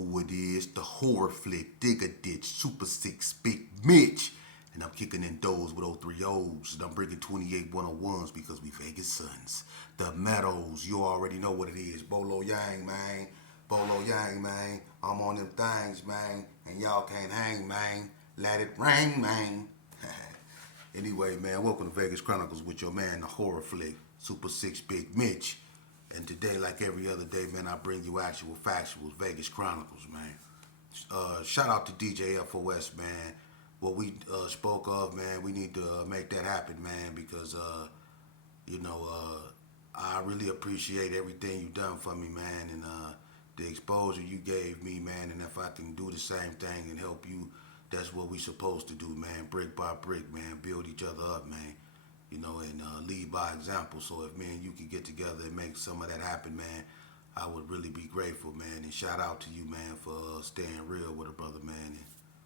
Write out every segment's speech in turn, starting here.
who it is, the horror flick, Digger Ditch, Super 6, Big Mitch. And I'm kicking in doors with 030s. And I'm bringing 28 101s because we Vegas sons. The Meadows, you already know what it is. Bolo Yang, man. Bolo Yang, man. I'm on them things, man. And y'all can't hang, man. Let it rain, man. Anyway, man, welcome to Vegas Chronicles with your man, the horror flick, Super 6 Big Mitch. And today, like every other day, man, I bring you actual factuals, Vegas Chronicles, man. Shout out to DJ FOS, man. What we spoke of, man, we need to make that happen, man, because, I really appreciate everything you've done for me, man, and the exposure you gave me, man, and if I can do the same thing and help you, that's what we supposed to do, man, brick by brick, man, build each other up, man, and lead by example. So if me and you could get together and make some of that happen, man, I would really be grateful, man, and shout out to you, man, for staying real with a brother, man, and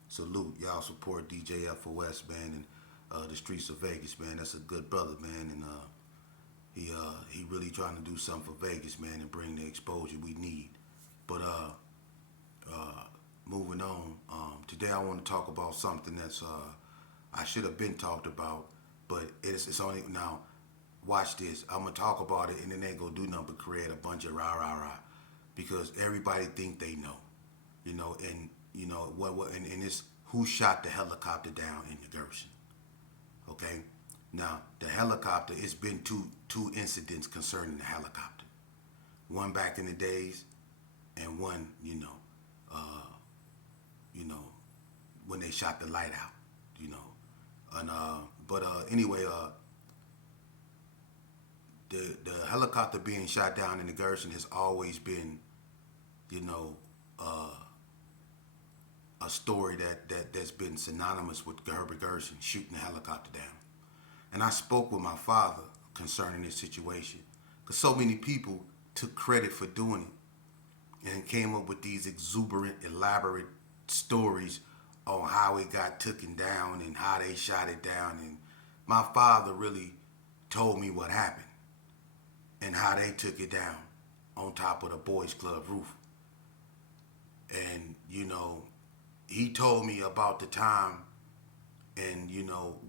salute. Y'all support DJ FOS, man, and the streets of Vegas, man. That's a good brother, man, and he really trying to do something for Vegas, man, and bring the exposure we need. But moving on, today I want to talk about something that's I should have been talked about, but it's only now. Watch this. I'm gonna talk about it, and then they go do nothing but create a bunch of rah rah rah, because everybody think they know, and what and it's who shot the helicopter down in the Gerson. Okay, now the helicopter. It's been two incidents concerning the helicopter. One back in the days, and one when they shot the light out, and anyway, the helicopter being shot down in the Gerson has always been, a story that's been synonymous with Herbert Gerson shooting the helicopter down. And I spoke with my father concerning this situation, because so many people took credit for doing it and came up with these exuberant, elaborate stories on how it got taken down and how they shot it down. And my father really told me what happened and how they took it down on top of the boys club roof. And he told me about the time and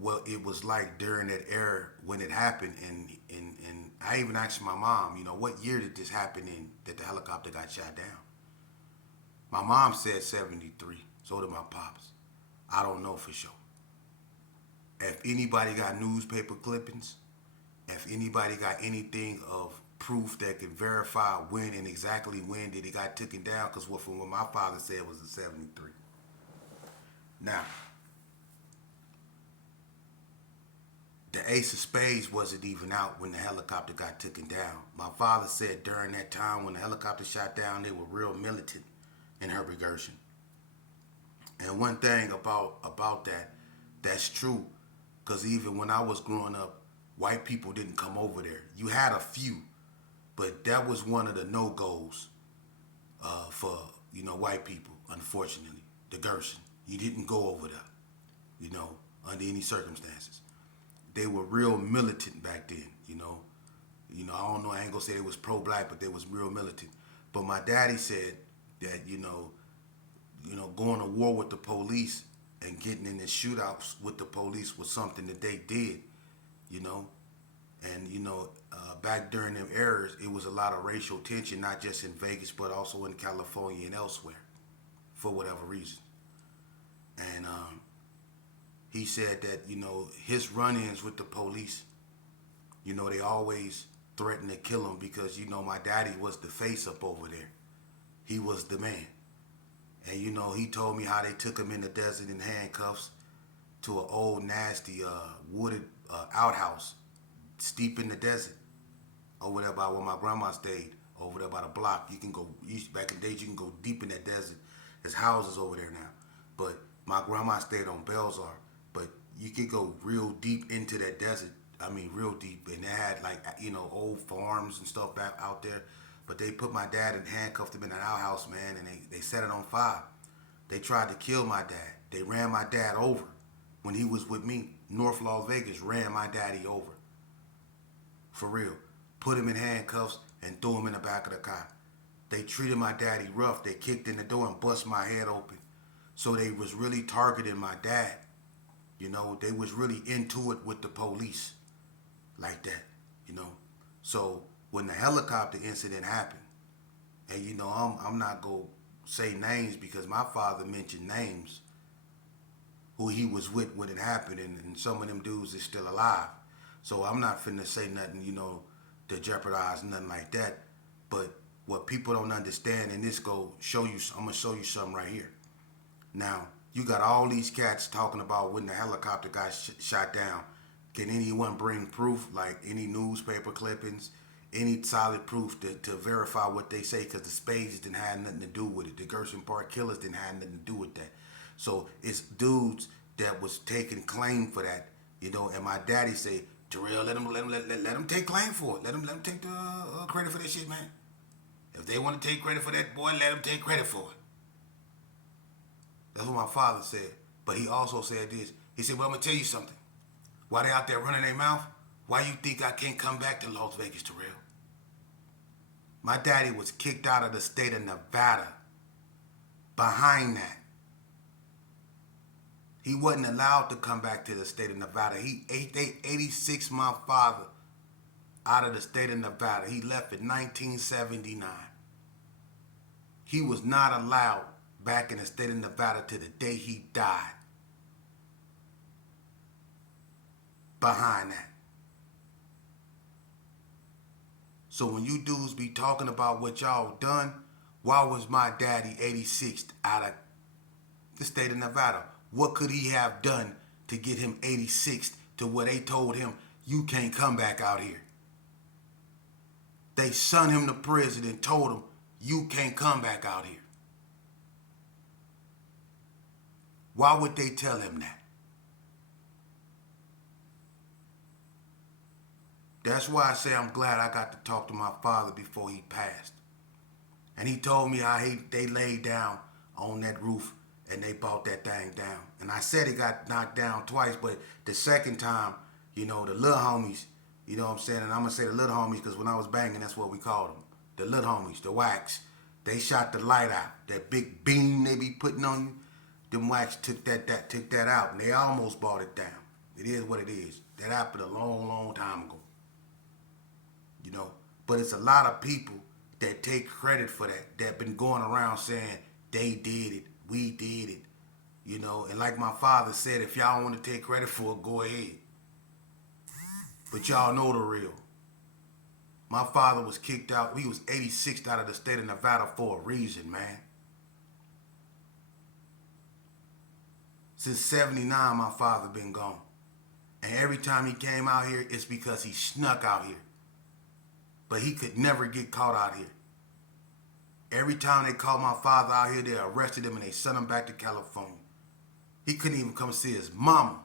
what it was like during that era when it happened. And I even asked my mom, what year did this happen in, that the helicopter got shot down? My mom said 73. So did my pops. I don't know for sure. If anybody got newspaper clippings, if anybody got anything of proof that can verify when and exactly when did it got taken down, because from what my father said was in 73. Now, the Ace of Spades wasn't even out when the helicopter got taken down. My father said during that time when the helicopter shot down, they were real militant in Herbert Gerson. And one thing about that's true, because even when I was growing up, white people didn't come over there. You had a few, but that was one of the no-goes for, white people, unfortunately, the Gerson. You didn't go over there, under any circumstances. They were real militant back then, I don't know, I ain't gonna say they was pro-black, but they was real militant. But my daddy said that, going to war with the police and getting in the shootouts with the police was something that they did, and back during them eras, it was a lot of racial tension, not just in Vegas, but also in California and elsewhere, for whatever reason. And he said that, his run-ins with the police, they always threatened to kill him because, my daddy was the face up over there. He was the man. And, he told me how they took him in the desert in handcuffs to an old, nasty, wooded outhouse, steep in the desert, over there by where my grandma stayed, over there by the block. You can go, back in the days, you can go deep in that desert. There's houses over there now. But my grandma stayed on Belzar. But you could go real deep into that desert. I mean, real deep. And they had, old farms and stuff back out there. But they put my dad and handcuffed him in an outhouse, man, and they set it on fire. They tried to kill my dad. They ran my dad over when he was with me. North Las Vegas ran my daddy over. For real. Put him in handcuffs and threw him in the back of the car. They treated my daddy rough. They kicked in the door and bust my head open. So they was really targeting my dad. You know, they was really into it with the police like that, you know. So when the helicopter incident happened, and you know, I'm not gonna say names because my father mentioned names who he was with when it happened, and some of them dudes is still alive. So I'm not finna say nothing, you know, to jeopardize nothing like that. But what people don't understand, and this go show you, I'm gonna show you something right here. Now you got all these cats talking about when the helicopter got shot down. Can anyone bring proof, like any newspaper clippings, any solid proof to verify what they say? Because the Spades didn't have nothing to do with it. The Gerson Park killers didn't have nothing to do with that. So it's dudes that was taking claim for that, you know. And my daddy say, Terrell, let them take claim for it. Let them take the credit for that shit, man. If they want to take credit for that, boy, let them take credit for it. That's what my father said. But he also said this. He said, well, I'm gonna tell you something. While they out there running their mouth, why you think I can't come back to Las Vegas, Terrell? My daddy was kicked out of the state of Nevada. Behind that, he wasn't allowed to come back to the state of Nevada. They 86 my father out of the state of Nevada. He left in 1979. He was not allowed back in the state of Nevada to the day he died. Behind that. So when you dudes be talking about what y'all done, why was my daddy 86th out of the state of Nevada? What could he have done to get him 86th to where they told him, you can't come back out here? They sent him to prison and told him, you can't come back out here. Why would they tell him that? That's why I say I'm glad I got to talk to my father before he passed. And he told me how they laid down on that roof and they brought that thing down. And I said it got knocked down twice, but the second time, you know, the little homies, you know what I'm saying? And I'm going to say the little homies because when I was banging, that's what we called them. The little homies, the wax. They shot the light out. That big beam they be putting on you, them wax took that out, and they almost brought it down. It is what it is. That happened a long, long time ago. You know, but it's a lot of people that take credit for that been going around saying they did it, we did it, you know. And like my father said, if y'all want to take credit for it, go ahead. But y'all know the real. My father was kicked out. He was 86th out of the state of Nevada for a reason, man. Since 79, my father been gone. And every time he came out here, it's because he snuck out here. But he could never get caught out here. Every time they caught my father out here, they arrested him and they sent him back to California. He couldn't even come see his mama.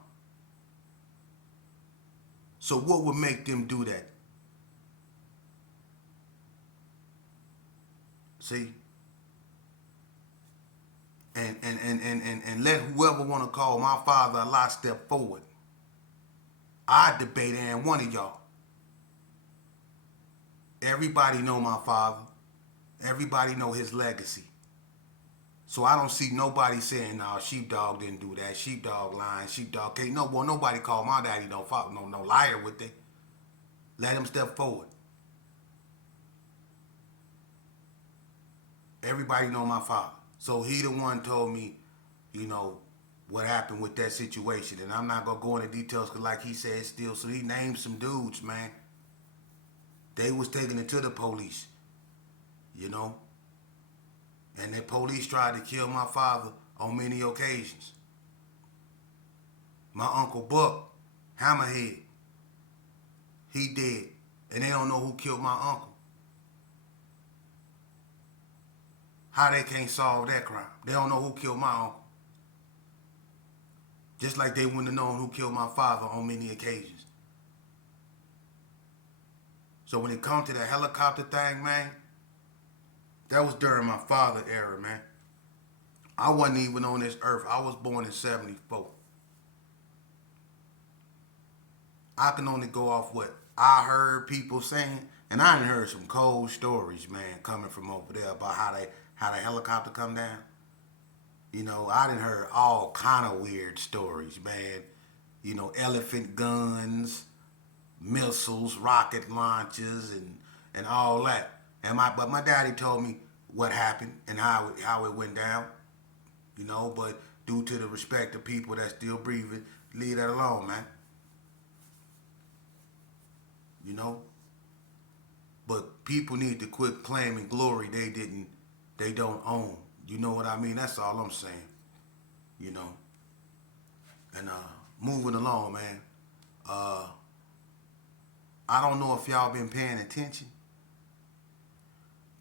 So what would make them do that? See? And let whoever want to call my father a lie step forward. I debate and one of y'all. Everybody know my father. Everybody know his legacy. So I don't see nobody saying, no, Sheepdog didn't do that. Sheepdog lying. Sheepdog can't. No, boy, nobody called my daddy no liar with it. Let him step forward. Everybody know my father. So he the one told me, you know, what happened with that situation. And I'm not going to go into details because like he said, still. So he named some dudes, man. They was taking it to the police, you know. And the police tried to kill my father on many occasions. My Uncle Buck, Hammerhead, he dead. And they don't know who killed my uncle. How they can't solve that crime? They don't know who killed my uncle. Just like they wouldn't have known who killed my father on many occasions. So when it comes to the helicopter thing, man, that was during my father era, man. I wasn't even on this earth. I was born in 74. I can only go off what I heard people saying, And I done heard some cold stories, man, coming from over there about how the helicopter come down. You know, I done heard all kind of weird stories, man. You know, elephant guns, missiles, rocket launches, and all that. But my daddy told me what happened and how it went down. You know, but due to the respect of people that still breathing, leave that alone, man. You know, but people need to quit claiming glory they don't own. You know what I mean? That's all I'm saying. You know, and moving along, man. Uh, I don't know if y'all been paying attention,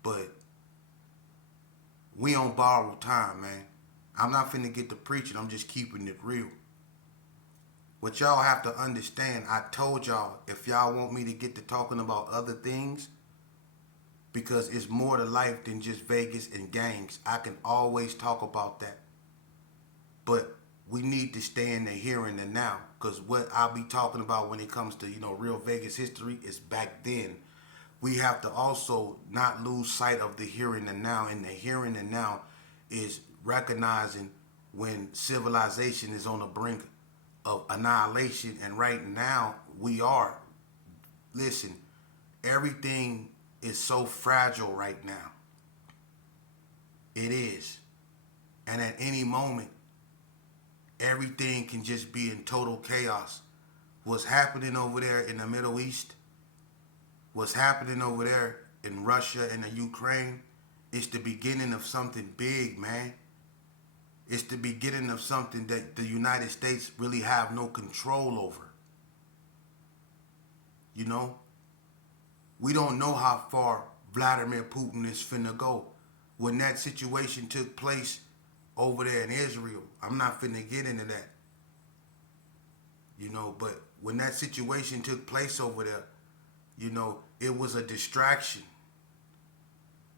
but we on borrowed time, man. I'm not finna get to preaching. I'm just keeping it real. What y'all have to understand, I told y'all, if y'all want me to get to talking about other things, because it's more to life than just Vegas and gangs, I can always talk about that. But we need to stay in the here and the now, because what I'll be talking about when it comes to, you know, real Vegas history is back then. We have to also not lose sight of the here and the now, and the here and the now is recognizing when civilization is on the brink of annihilation, and right now we are. Listen, everything is so fragile right now. It is. And at any moment, everything can just be in total chaos. What's happening over there in the Middle East, what's happening over there in Russia and the Ukraine, it's the beginning of something big, man. It's the beginning of something that the United States really have no control over. You know? We don't know how far Vladimir Putin is finna go. When that situation took place over there in Israel, I'm not finna get into that. You know, but when that situation took place over there, you know, it was a distraction.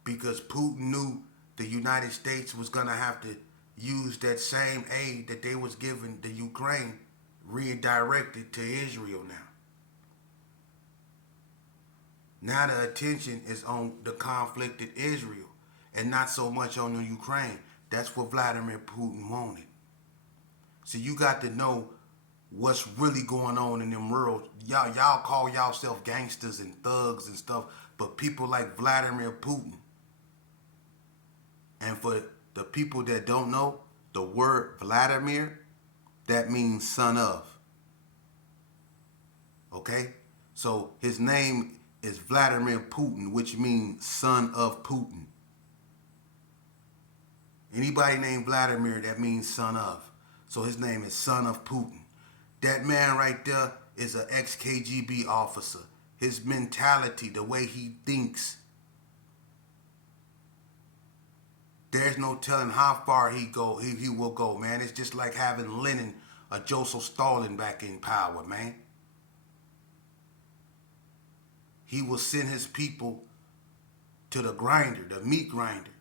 Because Putin knew the United States was gonna have to use that same aid that they was giving the Ukraine, redirected to Israel now. Now the attention is on the conflict in Israel and not so much on the Ukraine. That's what Vladimir Putin wanted. So you got to know what's really going on in them world. Y'all call yourself gangsters and thugs and stuff, but people like Vladimir Putin. And for the people that don't know, the word Vladimir, that means son of. Okay? So his name is Vladimir Putin, which means son of Putin. Anybody named Vladimir, that means son of. So his name is son of Putin. That man right there is an ex-KGB officer. His mentality, the way he thinks, there's no telling how far he will go, man. It's just like having Lenin or Joseph Stalin back in power, man. He will send his people to the grinder, the meat grinder,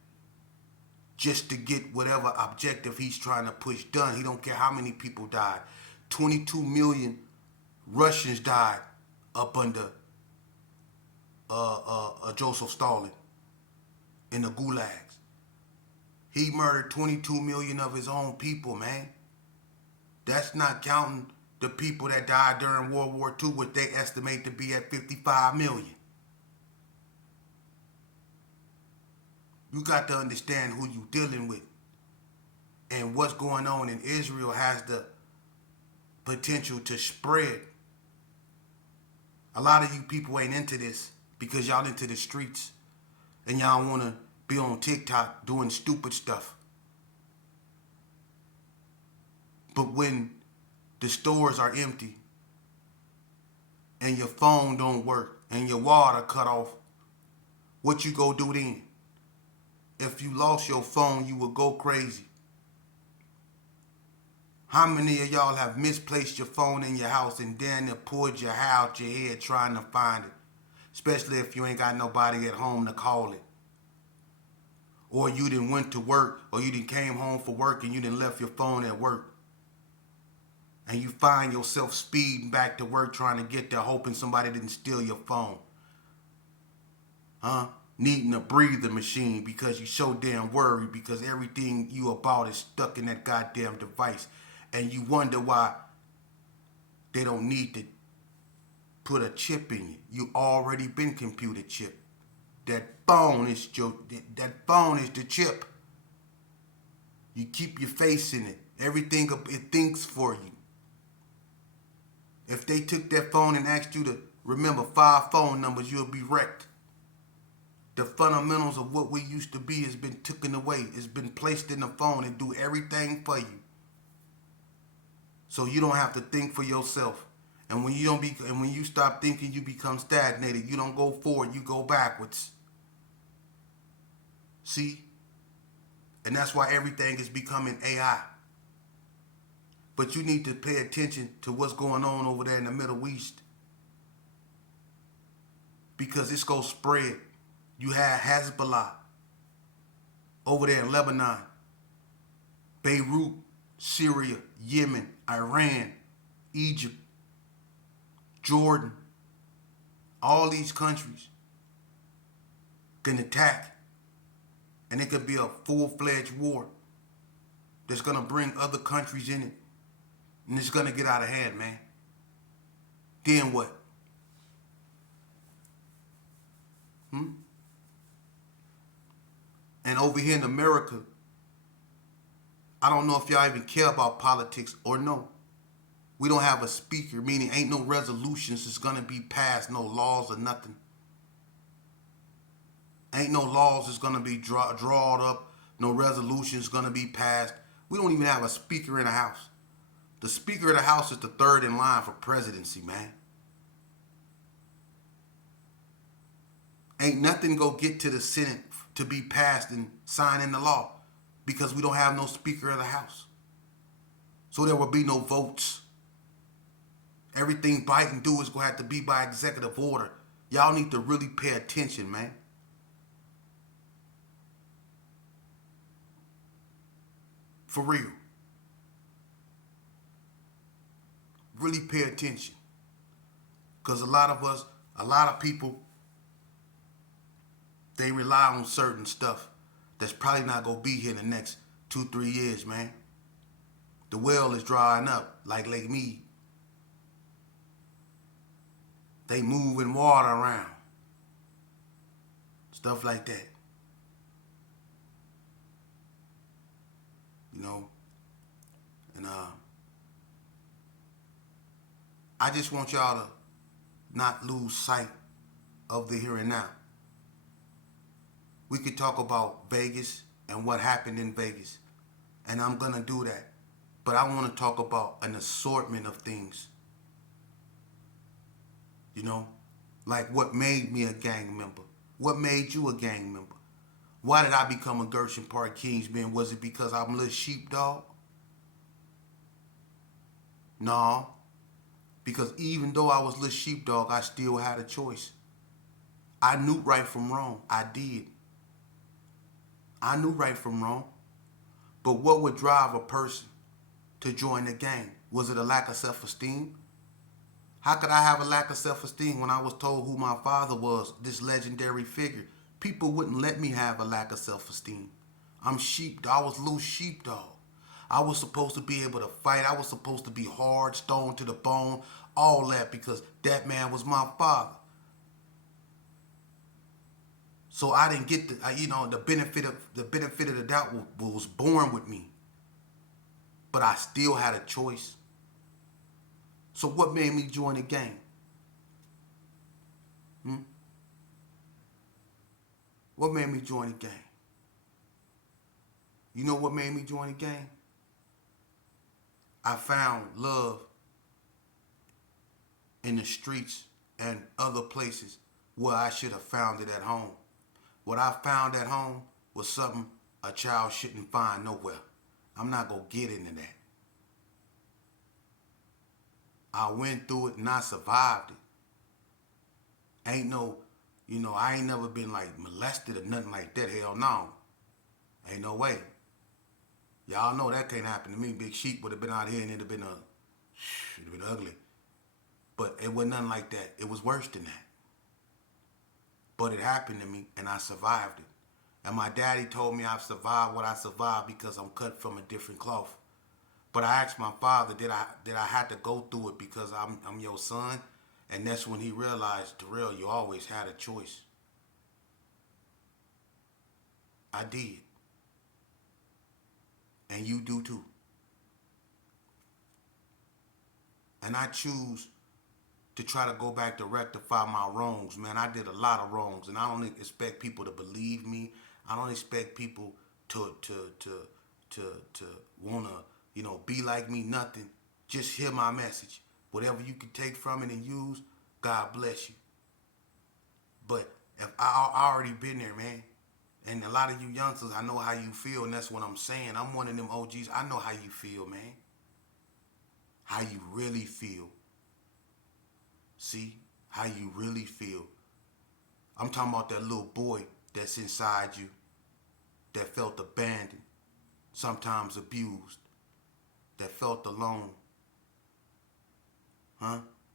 just to get whatever objective he's trying to push done. He don't care how many people died. 22 million Russians died up under Joseph Stalin in the gulags. He murdered 22 million of his own people, man. That's not counting the people that died during World War II, which they estimate to be at 55 million. You got to understand who you're dealing with. And what's going on in Israel has the potential to spread. A lot of you people ain't into this because y'all into the streets and y'all want to be on TikTok doing stupid stuff. But when the stores are empty and your phone don't work and your water cut off, what you go do then? If you lost your phone, you would go crazy. How many of y'all have misplaced your phone in your house and then pulled your hair out your head trying to find it? Especially if you ain't got nobody at home to call it. Or you done went to work, or you done came home for work and you done left your phone at work. And you find yourself speeding back to work trying to get there, hoping somebody didn't steal your phone. huh? Needing a breather machine because you so damn worried because everything you about is stuck in that goddamn device. And you wonder why they don't need to put a chip in you. You already been computer chip. That phone is the chip. You keep your face in it. Everything it thinks for you. If they took that phone and asked you to remember 5 phone numbers, you'll be wrecked. The fundamentals of what we used to be has been taken away. It's been placed in the phone and do everything for you. So you don't have to think for yourself. And when you stop thinking, you become stagnated. You don't go forward, you go backwards. See? And that's why everything is becoming AI. But you need to pay attention to what's going on over there in the Middle East. Because it's going to spread. You have Hezbollah over there in Lebanon, Beirut, Syria, Yemen, Iran, Egypt, Jordan. All these countries can attack. And it could be a full-fledged war that's going to bring other countries in it. And it's going to get out of hand, man. Then what? And over here in America, I don't know if y'all even care about politics or no. We don't have a speaker, meaning ain't no resolutions that's going to be passed, no laws or nothing. Ain't no laws that's going to be drawn up, no resolutions going to be passed. We don't even have a speaker in the House. The Speaker of the House is the third in line for presidency, man. Ain't nothing go get to the Senate to be passed and signed into law because we don't have no Speaker of the House. So there will be no votes. Everything Biden do is going to have to be by executive order. Y'all need to really pay attention, man. For real. Really pay attention. Because a lot of people, they rely on certain stuff that's probably not going to be here in the next 2-3 years, man. The well is drying up like Lake Mead. They moving water around. Stuff like that. You know? And I just want y'all to not lose sight of the here and now. We could talk about Vegas and what happened in Vegas. And I'm going to do that. But I want to talk about an assortment of things. You know? Like what made me a gang member? What made you a gang member? Why did I become a Gerson Park Kingsman? Was it because I'm a little sheepdog? No. Because even though I was a little sheepdog, I still had a choice. I knew right from wrong. I did. I knew right from wrong. But what would drive a person to join the gang? Was it a lack of self-esteem? How could I have a lack of self-esteem when I was told who my father was, this legendary figure? People wouldn't let me have a lack of self-esteem. I'm sheepdog. I was a little sheepdog. I was supposed to be able to fight. I was supposed to be hard, stone to the bone, all that because that man was my father. So I didn't get the benefit of the doubt was born with me. But I still had a choice. So what made me join the gang? What made me join the gang? You know what made me join the gang? I found love in the streets and other places where I should have found it at home. What I found at home was something a child shouldn't find nowhere. I'm not going to get into that. I went through it and I survived it. Ain't no, I ain't never been like molested or nothing like that. Hell no. Ain't no way. Y'all know that can't happen to me. Big Sheep would have been out here and it'd have been ugly. But it wasn't nothing like that. It was worse than that. But it happened to me and I survived it. And my daddy told me I've survived what I survived because I'm cut from a different cloth. But I asked my father, did I have to go through it because I'm your son? And that's when he realized, Terrell, you always had a choice. I did. And you do too. And I choose to try to go back to rectify my wrongs, man. I did a lot of wrongs, and I don't expect people to believe me. I don't expect people to wanna, be like me. Nothing. Just hear my message. Whatever you can take from it and use, God bless you. But if I already been there, man. And a lot of you youngsters, I know how you feel, and that's what I'm saying. I'm one of them OGs. I know how you feel, man. How you really feel. See? How you really feel. I'm talking about that little boy that's inside you that felt abandoned, sometimes abused, that felt alone,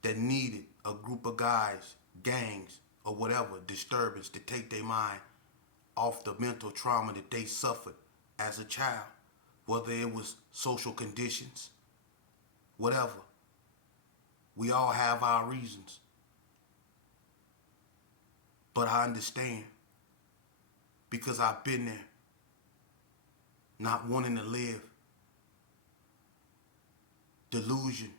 that needed a group of guys, gangs, or whatever, disturbance to take their mind off the mental trauma that they suffered as a child, whether it was social conditions, whatever. We all have our reasons. But I understand because I've been there, not wanting to live, delusion,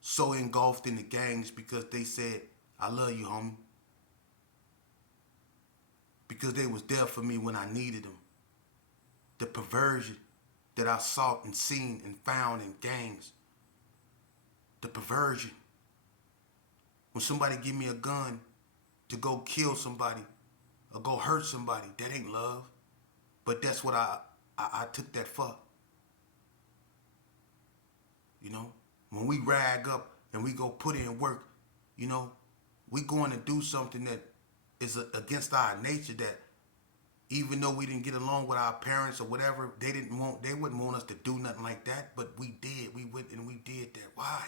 so engulfed in the gangs because they said, I love you, homie. Because they was there for me when I needed them. The perversion that I sought and seen and found in gangs. The perversion. When somebody give me a gun to go kill somebody or go hurt somebody, that ain't love. But that's what I took that for. When we rag up and we go put in work, we going to do something that is against our nature, that even though we didn't get along with our parents or whatever, they wouldn't want us to do nothing like that, but we did. We went and we did that. Why?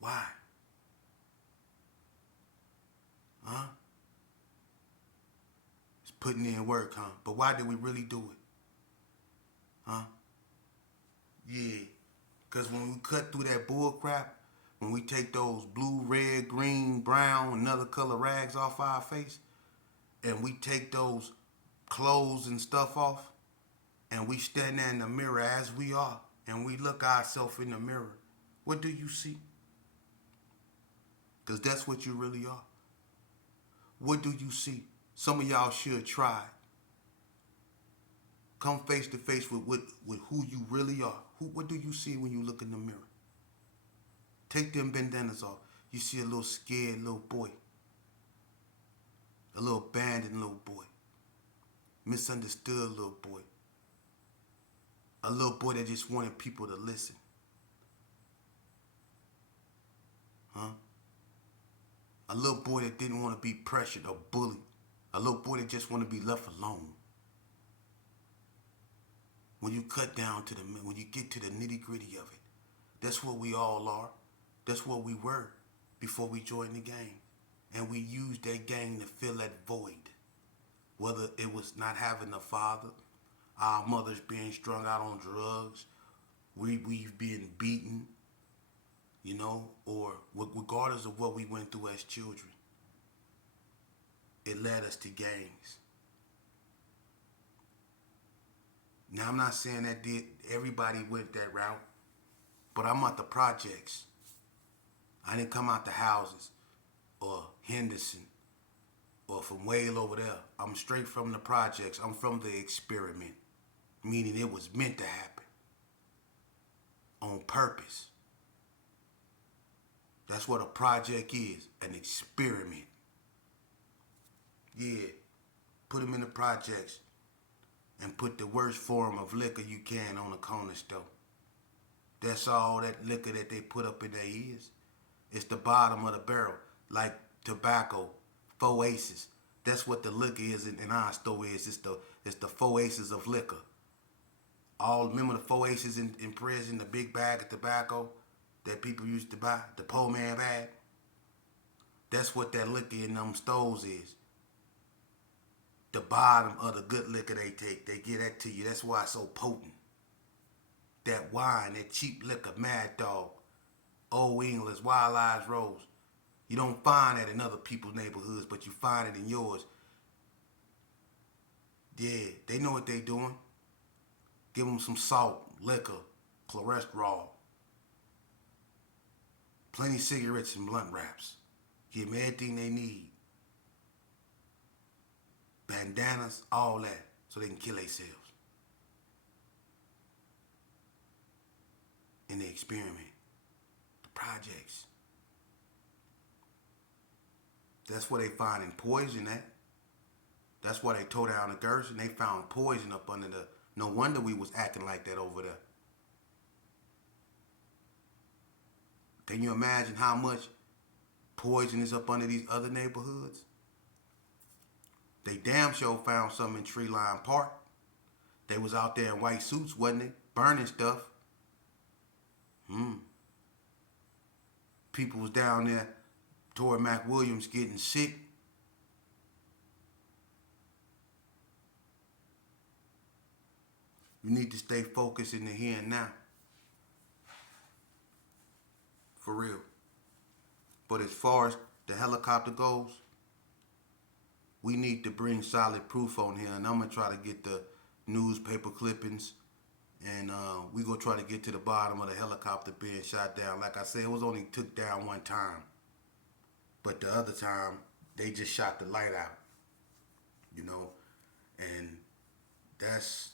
Why? Huh? It's putting in work, huh? But why did we really do it? Huh? Yeah. Because when we cut through that bull crap, when we take those blue, red, green, brown, and other color rags off our face, and we take those clothes and stuff off, and we stand there in the mirror as we are, and we look ourselves in the mirror, what do you see? Because that's what you really are. What do you see? Some of y'all should try. Come face to face with who you really are. What do you see when you look in the mirror? Take them bandanas off. You see a little scared little boy. A little abandoned little boy. Misunderstood little boy. A little boy that just wanted people to listen. Huh? A little boy that didn't want to be pressured or bullied. A little boy that just wanted to be left alone. When you cut down to when you get to the nitty gritty of it, that's what we all are. That's what we were before we joined the gang. And we used that gang to fill that void. Whether it was not having a father, our mothers being strung out on drugs, we've been beaten, or regardless of what we went through as children, it led us to gangs. Now, I'm not saying that everybody went that route, but I'm at the projects. I didn't come out the houses or Henderson or from Whale over there. I'm straight from the projects. I'm from the experiment, meaning it was meant to happen on purpose. That's what a project is, an experiment. Yeah, put them in the projects and put the worst form of liquor you can on the corner store. That's all that liquor that they put up in their ears. It's the bottom of the barrel, like tobacco, 4 aces. That's what the liquor is in our store is. It's the 4 aces of liquor. All remember the 4 aces in prison, the big bag of tobacco that people used to buy, the poor man bag. That's what that liquor in them stoves is. The bottom of the good liquor they take, they get that to you. That's why it's so potent. That wine, that cheap liquor, Mad Dog, Old England's, Wild Eyes Rose. You don't find that in other people's neighborhoods, but you find it in yours. Yeah, they know what they doing. Give them some salt, liquor, cholesterol, plenty of cigarettes and blunt wraps. Give them everything they need. Bandanas, all that, so they can kill themselves. In the experiment, the projects. That's where they finding poison at. That's why they tore down the Gersons. They found poison up under the. No wonder we was acting like that over there. Can you imagine how much poison is up under these other neighborhoods? They damn sure found something in Tree Line Park. They was out there in white suits, wasn't it? Burning stuff. People was down there, Tory Mac Williams getting sick. You need to stay focused in the here and now. For real. But as far as the helicopter goes, we need to bring solid proof on here. And I'm going to try to get the newspaper clippings. And we going to try to get to the bottom of the helicopter being shot down. Like I said, it was only took down one time. But the other time, they just shot the light out. You know. And that's,